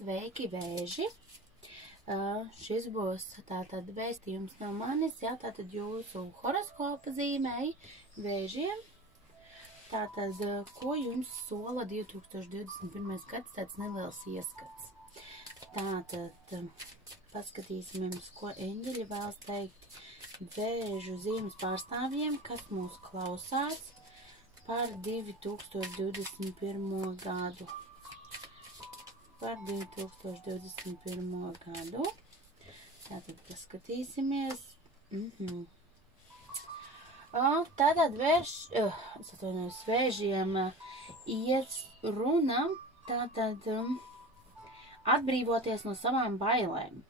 Sveiki, vēži! Šis būs tātad vēstījums no manis, jā, tātad jūsu horoskopa zīmēji vēžiem. Tātad, ko jums sola 2021. gads, tāds neliels ieskats. Tātad, paskatīsimies, ko eņģeļi vēlas teikt vēžu zīmes pārstāvjiem, kas mūs klausās par 2021. gadu. Par 2021. gadu. Tātad paskatīsimies. Tātad vēžiem iet runa, tātad atbrīvoties no savām bailēm.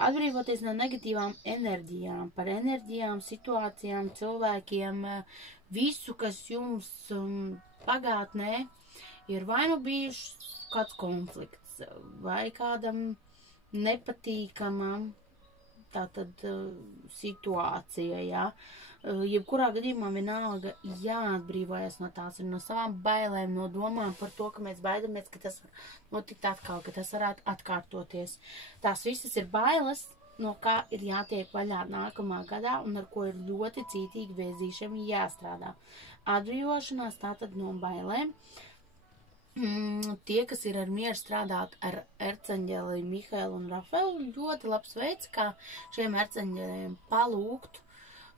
Atbrīvoties no negatīvām enerģijām, par enerģijām, situācijām, cilvēkiem, visu, kas jums pagātnē ir vai nu bijušas kāds konflikts, vai kādam nepatīkamam tātad situācija, jā. Jebkurā gadījumā vienalga jāatbrīvojas no tās, no savām bailēm, no domām par to, ka mēs baidamies, ka tas var notikt atkal, ka tas varētu atkārtoties. Tās visas ir bailes, no kā ir jātiek vaļā nākamā gadā un ar ko ir ļoti cītīgi vēzīšiem jāstrādā. Atbrīvošanās tātad no bailēm. Tie, kas ir ar mieru strādāt ar erceņģeli Mihēlu un Rafelu, ļoti labs veids, kā šiem erceņģeliem palūgt.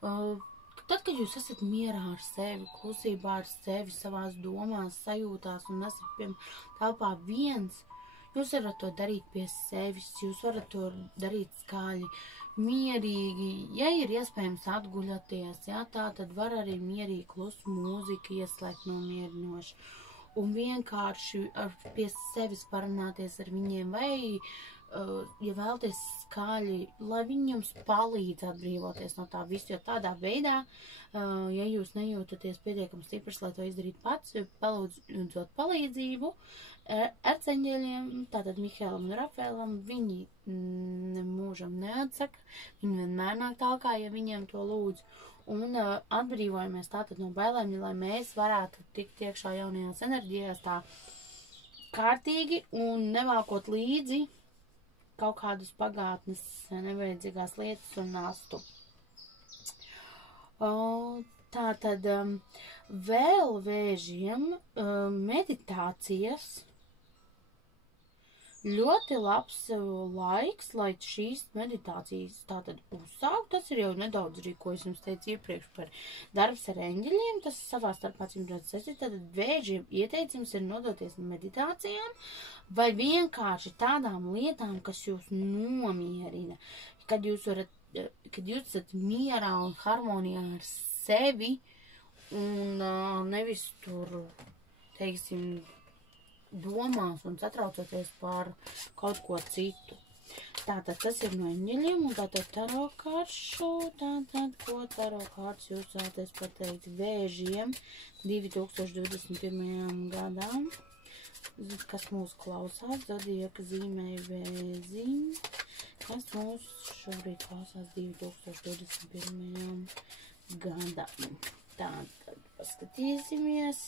Tad, kad jūs esat mierā ar sevi, klusībā ar sevi, savās domās, sajūtās un esat pie telpā viens, jūs varat to darīt pie sevis, jūs varat to darīt skaļi, mierīgi, ja ir iespējams atguļaties, jā, tā tad var arī mierīgi klusu mūziku ieslēgt nomierinoši. Un vienkārši pie sevis parunāties ar viņiem, vai, ja vēlaties skaļi, lai viņi jums palīdz atbrīvoties no tā visu, jo tādā veidā, ja jūs nejūtaties pietiekami stiprs, lai to izdarītu pats, palūdzot palīdzību erceņģeļiem, tātad Mihēlam un Rafēlam, viņi mūžam neatsaka, viņi vienmēr nāk tālāk, ja viņiem to lūdz. Un atbrīvojamies tātad no bailēm, lai mēs varētu tikt iekšā jaunajās enerģijās tā kārtīgi un nevalkot līdzi kaut kādus pagātnes nevajadzīgās lietas un nastu. Tātad vēl vēžiem meditācijas. Ļoti labs laiks, lai šīs meditācijas tātad uzsākt. Tas ir jau nedaudz arī, ko es jums teicu iepriekš par darbs ar eņģeļiem. Tas savā starpā saistīt. Tātad vēžiem ieteicams ir nodoties meditācijām vai vienkārši tādām lietām, kas jūs nomierina. Kad jūs esat mierā un harmonijā ar sevi un nevis tur, teiksim, domās un satraucoties par kaut ko citu. Tātad tas ir no eņģeļiem, un tātad taro karšu, tātad, ko taro kārts jūs vēlaties pateikt vēžiem 2021. gadām, kas mūs klausās, zodiaka zīmēja vēzīm, kas mūs šobrīd klausās 2021. gadām. Tātad paskatīsimies.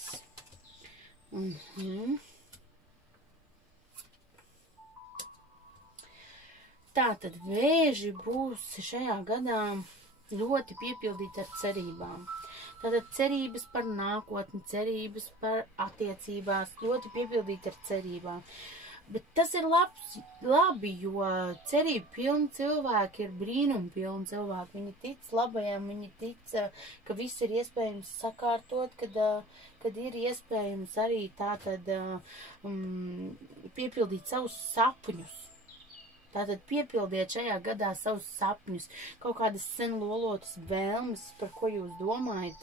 Tātad vēži būs šajā gadā ļoti piepildīti ar cerībām. Tātad cerības par nākotni, cerības par attiecībās, ļoti piepildīti ar cerībām. Bet tas ir labi, jo cerību pilni cilvēki ir brīnumi pilni cilvēki. Viņi tic labajam, viņi tic, ka viss ir iespējams sakārtot, kad ir iespējams arī tātad piepildīt savus sapņus. Tātad piepildiet šajā gadā savus sapņus, kaut kādas sen lolotas vēlmes, par ko jūs domājat,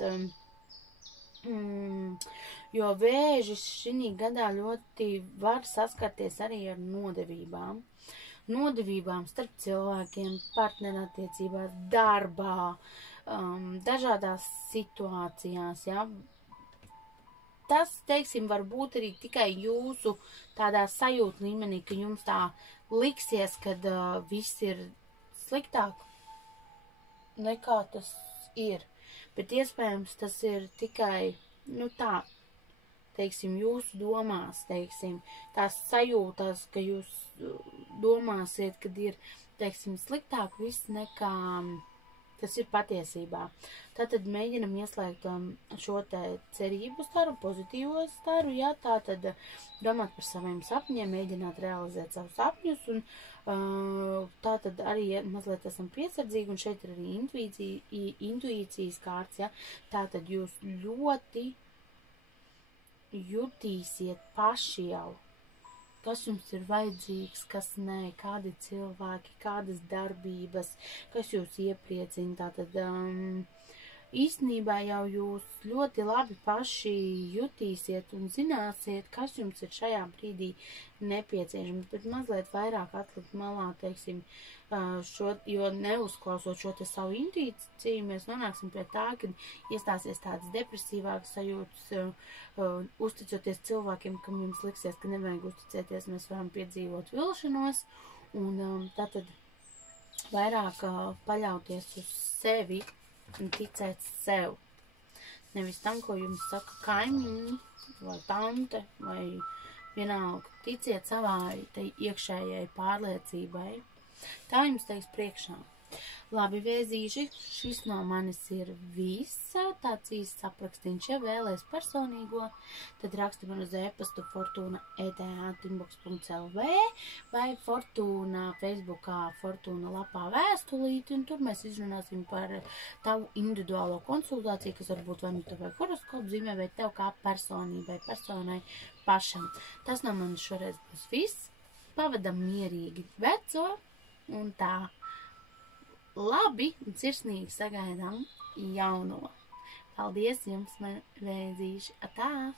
jo vēžis šī gadā ļoti var saskarties arī ar nodevībām. Nodevībām starp cilvēkiem, partnerattiecībās, darbā, dažādās situācijās, jā. Tas, teiksim, var būt arī tikai jūsu tādā sajūta līmenī, ka jums tā liksies, kad viss ir sliktāk nekā tas ir. Bet iespējams tas ir tikai, nu tā, teiksim, jūsu domās, teiksim, tās sajūtas, ka jūs domāsiet, kad ir, teiksim, sliktāk viss nekā tas ir patiesībā. Tātad mēģinam ieslēgt šo te cerību staru, pozitīvo staru, ja, tātad domāt par saviem sapņiem, mēģināt realizēt savus sapņus, un tātad arī mazliet esam piesardzīgi, un šeit ir arī intuīcijas kārts, ja, tātad jūs ļoti jutīsiet paši jau, kas jums ir vajadzīgs, kas nē, kādi cilvēki, kādas darbības, kas jūs iepriecina. Tātad īstenībā jau jūs ļoti labi paši jutīsiet un zināsiet, kas jums ir šajā brīdī nepieciešams, bet mazliet vairāk atlikt malā, teiksim, jo neuzklausot šo te savu intuīciju, mēs nonāksim pie tā, ka iestāsies tādas depresīvākas sajūtas, uzticoties cilvēkiem, kam jums liksies, ka nevajag uzticēties, mēs varam piedzīvot vilšanos, un tātad vairāk paļauties uz sevi un ticēt sev. Nevis tam, ko jums saka kaimiņi, vai tante, vai vienalga. Ticiet savai iekšējai pārliecībai. Tā jums teiks priekšā. Labi, vēzīši, šis no manis ir viss, tāds īsts aprakstīns. Ja vēlēs personīgo, tad raksti man uz e-pastu fortuna@inbox.lv vai Fortuna Facebookā, Fortuna lapā vēstulīti, un tur mēs izrunāsim par tavu individuālo konsultāciju, kas varbūt vai nu tavai horoskopu zīmē, vai tev kā personībai, personai pašam. Tas no manis šoreiz būs viss. Pavadam mierīgi veco un tā. Labi un sirsnīgi sagaidām jauno. Paldies jums, man vēzīši. Atā!